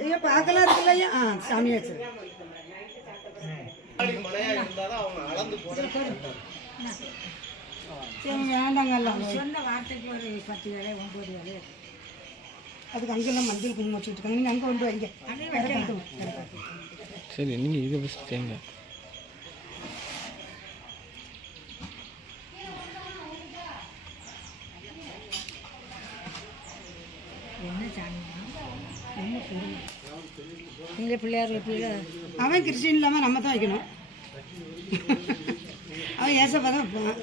ஐயா பார்க்கலாம் இருக்குல்ல ஐயா. சாமி வச்சு வேண்டாங்கல்ல. சொன்ன வார்த்தைக்கு ஒரு 10 வேலை 9 வேலை அதுக்கு அங்கெல்லாம் மஞ்சள் குங்குமம் வச்சுட்டு இருக்காங்க. நீங்கள் அங்கே கொண்டு வைங்க. சரி நீங்கள் இதை வச்சு தேங்க. நீங்களே பிள்ளையார் வைப்பீங்க. அவன் கிறிஸ்டின் இல்லாமல் நம்ம தான் வைக்கணும். அவன் ஏசப்பா தான் வைப்பான்.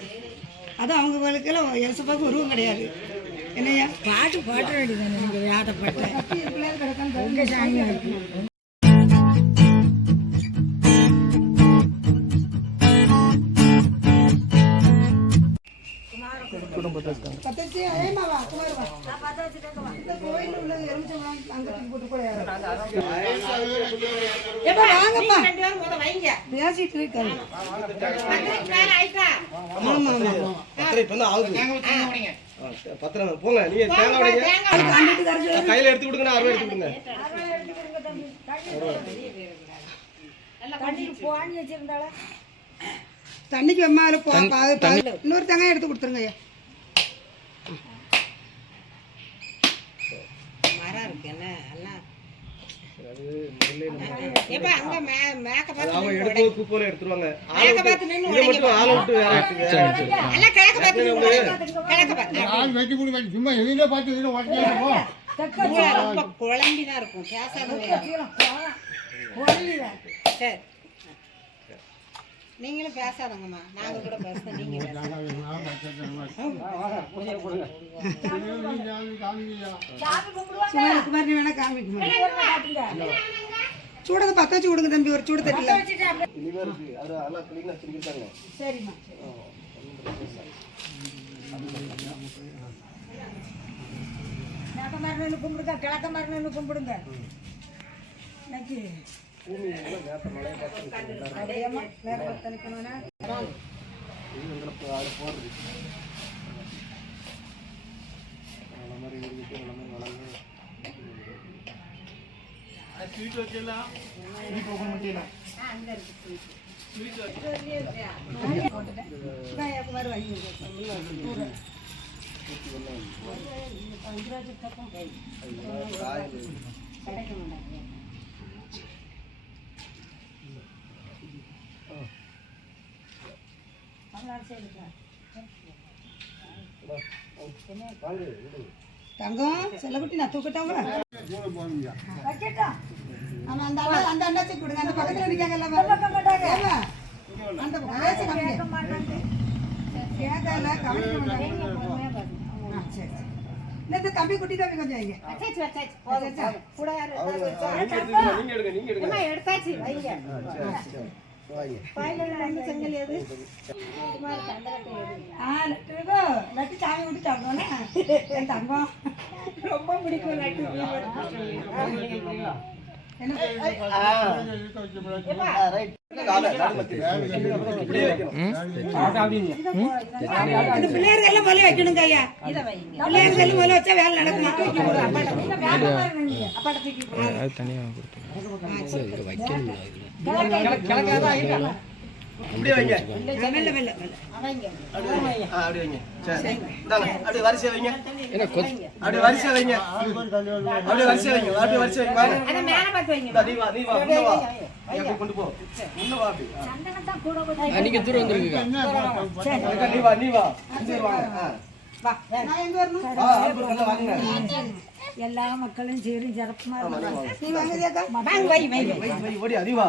அது அவங்களுக்கெல்லாம் ஏசப்பாவுக்கு உருவம் கிடையாது. என்னையா பாட்டு பாட்டு வேண்டியதானே நீங்கள் வியாத பாட்டு பிள்ளையார் கிடக்கான்னு உங்கள் சாமி வைக்கணும். கையில எடுத்து கொடுங்க. 60 எடுத்து கொடுங்க. தண்ணிக்கு வெம்மால இன்னொரு தேங்காய் எடுத்து கொடுத்துருங்க ஐயா. மரம் இருக்கு என்ன எல்லாம் எடுத்துருவாங்க. குழம்பிதான் இருக்கும். நீங்களும் பேசாதங்கம்மா. நாங்க கூட பேசுறோம். நீங்க வேணா காமிக்க சூடத்தை பத்த வச்சு கொடுங்க தம்பி. ஒரு சூடு தட்டில சரிம்மா. கிழக்க மரணம் கும்பிடுங்க. கிழக்க மரணம் கும்பிடுங்க. தங்கம் செல்லக்குட்டி நான் தூக்கட்டாங்க. ஆமா அந்த அந்த அண்ணாச்சி கொடுங்க. அந்த பக்கத்துல நிக்காங்கல்ல அந்த கேட்கல கவனிக்க மாட்டாங்க. சரி இந்த தம்பி குட்டி தம்பி கொஞ்சம் வைங்க. எடுத்தாச்சு வைங்க. லட்டு சாமி விட்டு சாப்பிடுவோம். என் தங்கம் ரொம்ப பிடிக்கும் லட்டு. பிள்ளையார்கள் போல வைக்கணுங்க ஐயா. பிள்ளையார்கள் போல வச்சா வேலை நடக்குமா? அப்படியே வைங்க. மெல்ல மெல்ல அப்படியே வைங்க. சரி இந்தாங்க. அப்படியே வரிசை வைங்க. அப்படியே வரிசை வைங்க. அப்படியே வரிசை வைங்க. அப்படியே வரிசை வைங்க. அத மேல பாத்து வைங்க. நீ வா நீ வா. முன்ன வா. அப்படியே கொண்டு போ. முன்ன வா அப்படி. சந்தனத்தா கூட கூட. நீங்க தூரம் வந்துருங்க. சரி நீ வா நீ வா. இங்க வாங்க. வா. நான் எங்க வரணும்? வா அப்புறம் வாங்க. எல்லா மக்களும் சீரும் சிறப்புமா இருக்காங்க. நீ வாங்குறியாக்கா? வாங்க வை வை வை ஓடி அடி வா.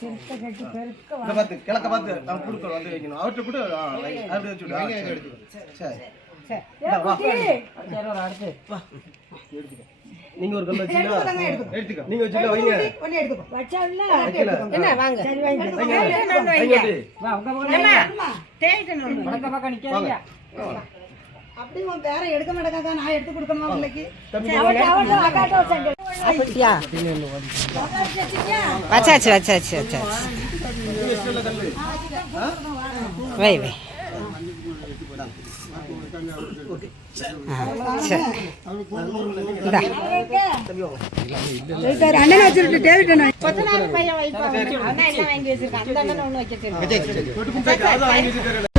சிறுத்தை கட்டி பெருக்க இங்க பாத்து கிழக்க பாத்து நான் குடுக்குறோம் வந்து வைக்கணும். அவர்ட்ட கூட அப்படியே வச்சு விடு. சரி சரி வா. அடுத்து வா. எடுத்துக்க. நீங்க ஒரு கல்ல வச்சீங்களா? எடுத்துக்க. நீங்க வச்சீங்களா வைங்க. ஒண்ணே எடுத்துக்கோ. வச்சால்ல என்ன வாங்க. சரி வைங்க. வா உங்க பக்கம் அம்மா தேய்ட்டு நம்ம உங்க பக்கம் நிக்காதீங்க. அப்படி உன் பேர எடுக்க மாட்டேங்கக்கா. நான் எடுத்து கொடுக்கமா உங்களுக்கு? அவட்ட அகாட்டோ செஞ்சு அப்படியா? வச்சாச்சு வச்சாச்சு வச்சாச்சு. வை வை. ஓகே அண்ணனை வச்சுட்டு டேவிட் அண்ணா பையன் வைப்பாங்க. அண்ணா எல்லாம் வாங்கி வச்சிருக்கான். அந்த அண்ணன் ஒண்ணு வைக்க தெரியும். தொட்டு கும்பிட்டு அதை வாங்கி வச்சுட்டு